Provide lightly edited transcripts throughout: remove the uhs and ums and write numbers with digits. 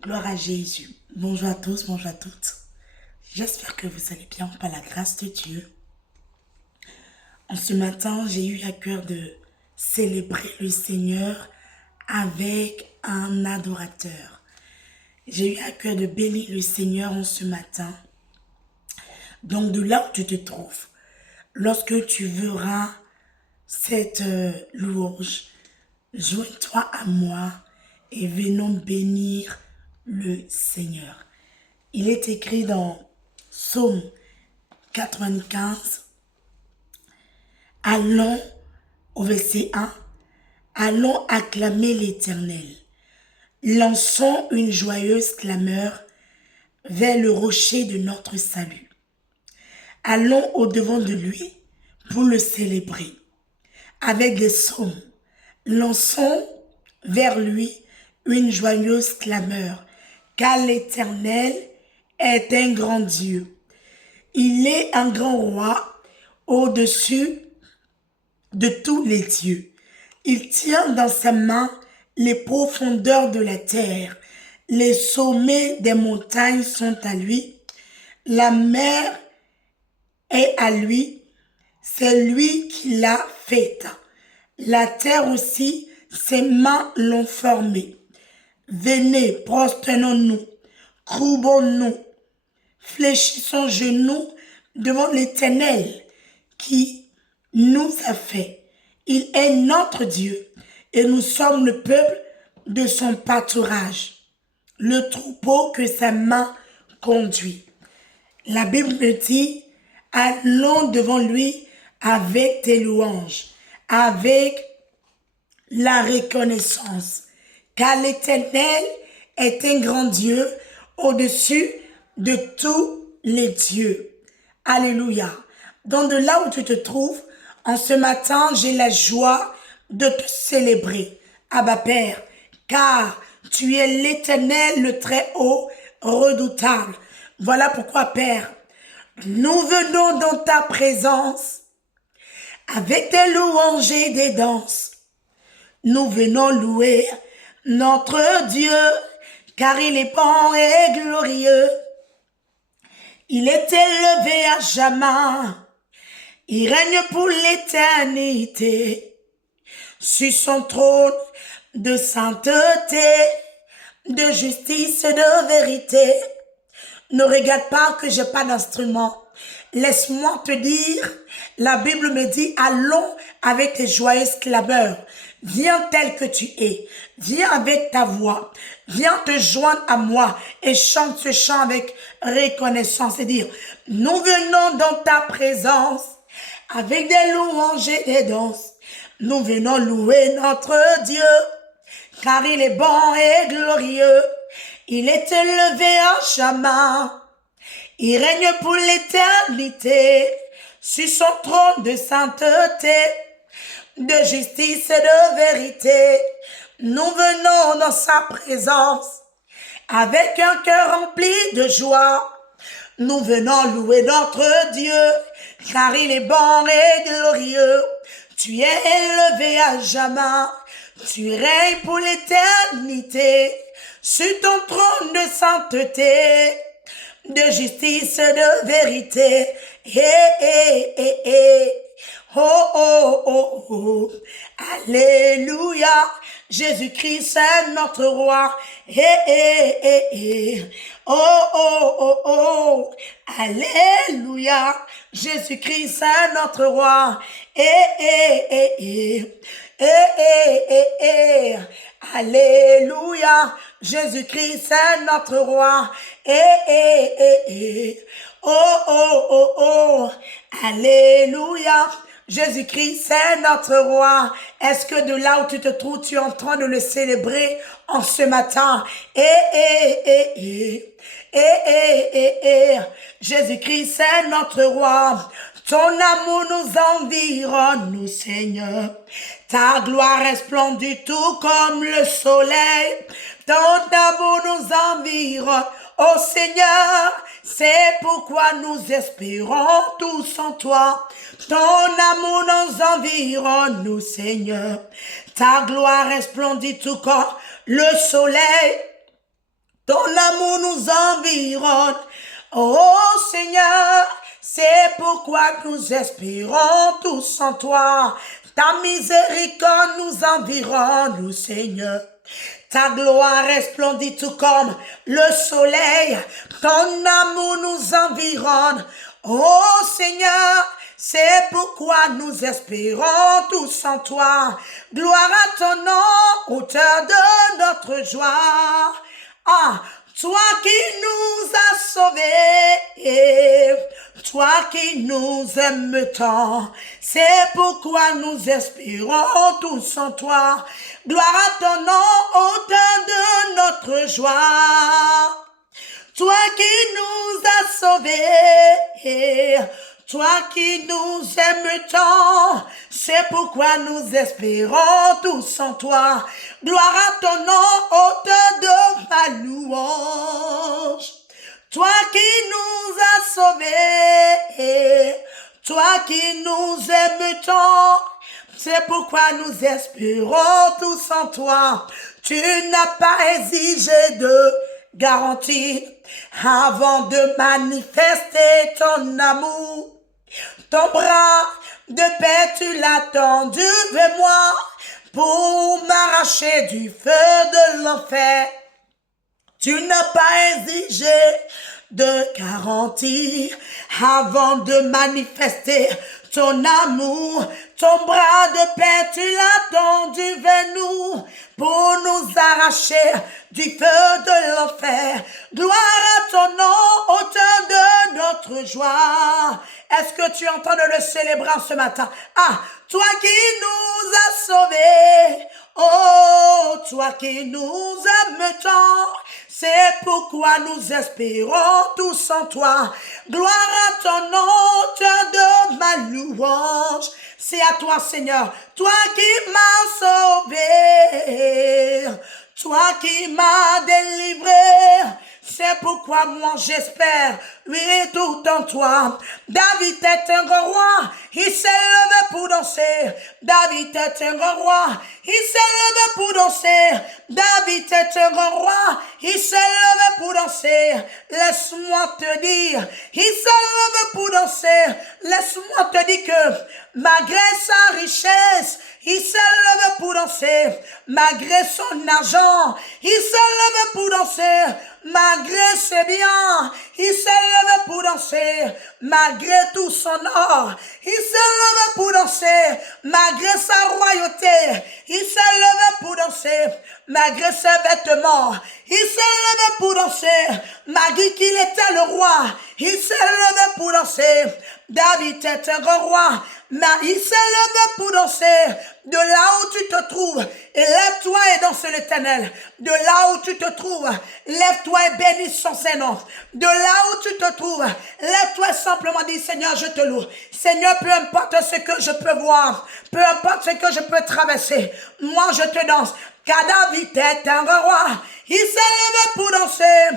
Gloire à Jésus. Bonjour à tous, bonjour à toutes. J'espère que vous allez bien par la grâce de Dieu. En ce matin, j'ai eu à cœur de célébrer le Seigneur avec un adorateur. J'ai eu à cœur de bénir le Seigneur en ce matin. Donc de là où tu te trouves, lorsque tu verras cette louange, joins-toi à moi et venons bénir le Seigneur. Il est écrit dans Psaume 95, allons au verset 1, allons acclamer l'Éternel. Lançons une joyeuse clameur vers le rocher de notre salut. Allons au-devant de lui pour le célébrer. Avec des psaumes, lançons vers lui une joyeuse clameur, car l'Éternel est un grand Dieu. Il est un grand roi au-dessus de tous les dieux. Il tient dans sa main les profondeurs de la terre. Les sommets des montagnes sont à lui. La mer est à lui. C'est lui qui l'a faite. La terre aussi, ses mains l'ont formée. Venez, prosternons-nous, courbons-nous, fléchissons genoux devant l'Éternel qui nous a fait. Il est notre Dieu et nous sommes le peuple de son pâturage, le troupeau que sa main conduit. La Bible me dit, allons devant lui avec tes louanges, avec la reconnaissance, car l'Éternel est un grand Dieu au-dessus de tous les dieux. Alléluia. Donc de là où tu te trouves, en ce matin, j'ai la joie de te célébrer, Abba Père, car tu es l'Éternel, le Très-Haut, redoutable. Voilà pourquoi, Père, nous venons dans ta présence avec des louanges et des danses. Nous venons louer notre Dieu, car il est bon et glorieux. Il est élevé à jamais. Il règne pour l'éternité. Sur son trône de sainteté, de justice et de vérité. Ne regarde pas que j'ai pas d'instrument. Laisse-moi te dire, la Bible me dit, allons avec tes joyeuses clameurs. Viens tel que tu es. Viens avec ta voix. Viens te joindre à moi et chante ce chant avec reconnaissance. C'est dire, nous venons dans ta présence avec des louanges et des danses. Nous venons louer notre Dieu, car il est bon et glorieux. Il est élevé à jamais. Il règne pour l'éternité sur son trône de sainteté, de justice et de vérité. Nous venons dans sa présence avec un cœur rempli de joie. Nous venons louer notre Dieu, car il est bon et glorieux. Tu es élevé à jamais, tu règnes pour l'éternité, sur ton trône de sainteté, de justice et de vérité. Oh, oh, oh, oh. Alléluia. Jésus-Christ est notre roi. Oh, oh, oh, oh. Alléluia. Jésus-Christ est notre roi. Alléluia. Jésus-Christ est notre roi. Oh, oh, oh, oh. Alléluia. Jésus-Christ est notre roi. Est-ce que de là où tu te trouves, tu es en train de le célébrer en ce matin? Jésus-Christ est notre roi. Ton amour nous environne, nous, Seigneur. Ta gloire resplendit tout comme le soleil. Ton amour nous environne, oh Seigneur. C'est pourquoi nous espérons tous en toi. Ton amour nous environne, nous, Seigneur. Ta gloire resplendit tout comme le soleil. Ton amour nous environne. Oh Seigneur, c'est pourquoi nous espérons tous en toi. Ta miséricorde nous environne, Seigneur. Ta gloire resplendit tout comme le soleil. Ton amour nous environne. Oh Seigneur, c'est pourquoi nous espérons tous en toi. Gloire à ton nom, auteur de notre joie. Ah, toi qui nous as sauvés, toi qui nous aimes tant, c'est pourquoi nous espérons tous en toi. Gloire à ton nom, auteur de notre joie. Toi qui nous as sauvés, toi qui nous aimes tant, c'est pourquoi nous espérons tous en toi. Gloire à ton nom, auteur de ma louange. Toi qui nous as sauvés, toi qui nous aimes tant, c'est pourquoi nous espérons tous en toi. Tu n'as pas exigé de garantie avant de manifester ton amour. Ton bras de paix, tu l'as tendu vers moi pour m'arracher du feu de l'enfer. Tu n'as pas exigé de garantie avant de manifester ton amour. Ton bras de paix, tu l'as tendu vers nous pour nous arracher du feu de l'enfer. Gloire à ton nom, auteur de notre joie. Est-ce que tu entends de le célébrer ce matin? Ah, toi qui nous as sauvés, oh, toi qui nous aimes tant, c'est pourquoi nous espérons tous en toi. Gloire à ton nom, auteur de ma louange. C'est à toi, Seigneur, toi qui m'as sauvé, toi qui m'as délivré. C'est pourquoi moi j'espère, oui, tout en toi. David est un grand roi, il s'est levé pour danser. David est un grand roi, il s'est levé pour danser. David est un grand roi, il s'est levé pour danser. Laisse-moi te dire, il s'est levé pour danser. Laisse-moi te dire que malgré sa richesse, il s'est levé pour danser. Malgré son argent, il s'est levé pour danser. Malgré ses biens, il s'est levé pour danser. Malgré tout son or, il s'est levé pour danser. Malgré sa royauté, il s'est levé pour danser. Malgré ses vêtements, il s'est levé pour danser. Malgré qu'il était le roi, il s'est levé pour danser. David est un grand roi, mais il s'est levé pour danser. De là où tu te trouves, et lève-toi et danse l'Éternel. De là où tu te trouves, lève-toi et bénis son Saint-Nom. De là où tu te trouves, lève-toi et simplement dis, Seigneur, je te loue. Seigneur, peu importe ce que je peux voir, peu importe ce que je peux traverser, moi je te danse. Car David est un grand roi, il s'est levé pour danser.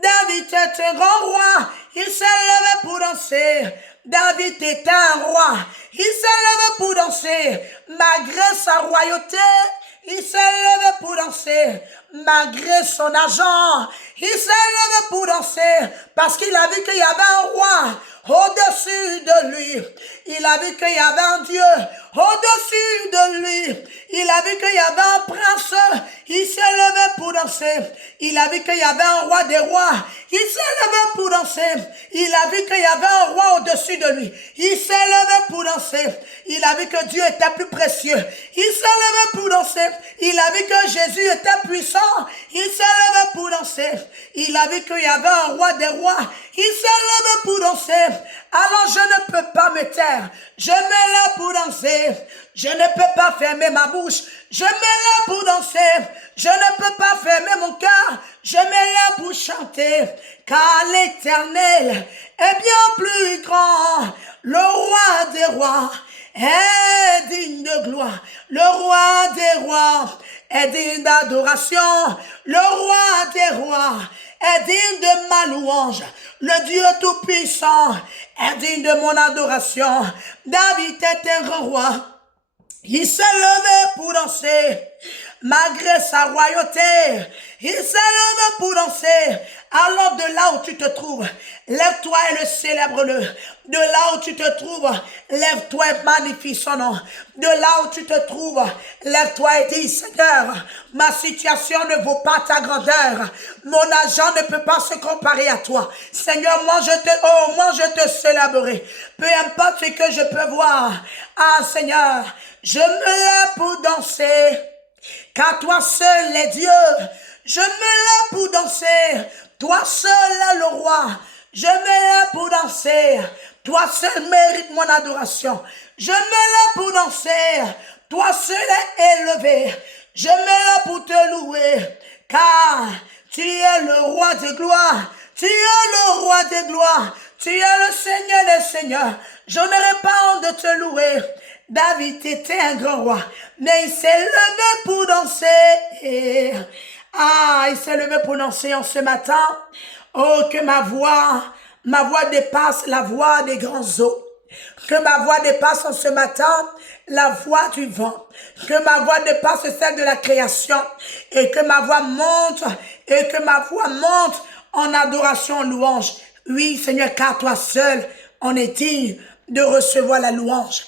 David est un grand roi, il s'est levé pour danser. David est un roi, il s'est levé pour danser. Malgré sa royauté, il s'est levé pour danser. Malgré son argent, il s'est levé pour danser. Parce qu'il a vu qu'il y avait un roi au-dessus de lui. Il a vu qu'il y avait un Dieu au-dessus de lui. Il a vu qu'il y avait un prince. Il s'est levé pour danser. Il a vu qu'il y avait un roi des rois. Il s'est levé pour danser. Il a vu qu'il y avait un roi au-dessus de lui. Il s'est levé pour danser. Il a vu que Dieu était plus précieux. Il s'est levé pour danser. Il a vu que Jésus était puissant. Il s'est levé pour danser. Il a vu qu'il y avait un roi des rois. Il s'est levé pour danser. Alors je ne peux pas me taire. Je me lève pour danser. Je ne peux pas fermer ma bouche. Je me lève pour danser. Je ne peux pas fermer mon cœur. Je me lève pour chanter. Car l'Éternel est bien plus grand. Le roi des rois est digne de gloire. Le roi des rois est digne d'adoration. Le roi des rois est digne de ma louange. Le Dieu Tout-Puissant est digne de mon adoration. David est un grand roi. Il s'est levé pour danser. Malgré sa royauté, il s'est levé pour danser. là où tu te trouves, lève-toi et le célèbre-le. De là où tu te trouves, lève-toi et magnifie son nom. De là où tu te trouves, lève-toi et dis, Seigneur, ma situation ne vaut pas ta grandeur. Mon argent ne peut pas se comparer à toi. Seigneur, moi je te célébrerai. Peu importe ce que je peux voir. Ah Seigneur, je me lève pour danser. Car toi seul est Dieu. Je me lève pour danser. Toi seul est le roi. Je me lève pour danser. Toi seul mérite mon adoration. Je me lève pour danser. Toi seul est élevé. Je me lève pour te louer. Car tu es le roi de gloire. Tu es le roi des gloires. Tu es le Seigneur des seigneurs. Je n'aurai pas honte de te louer. David était un grand roi, mais il s'est levé pour danser. Ah, il s'est levé pour danser en ce matin. Oh, que ma voix dépasse la voix des grands eaux. Que ma voix dépasse en ce matin la voix du vent. Que ma voix dépasse celle de la création. Et que ma voix monte, en adoration, en louange. Oui, Seigneur, car toi seul, on est digne de recevoir la louange.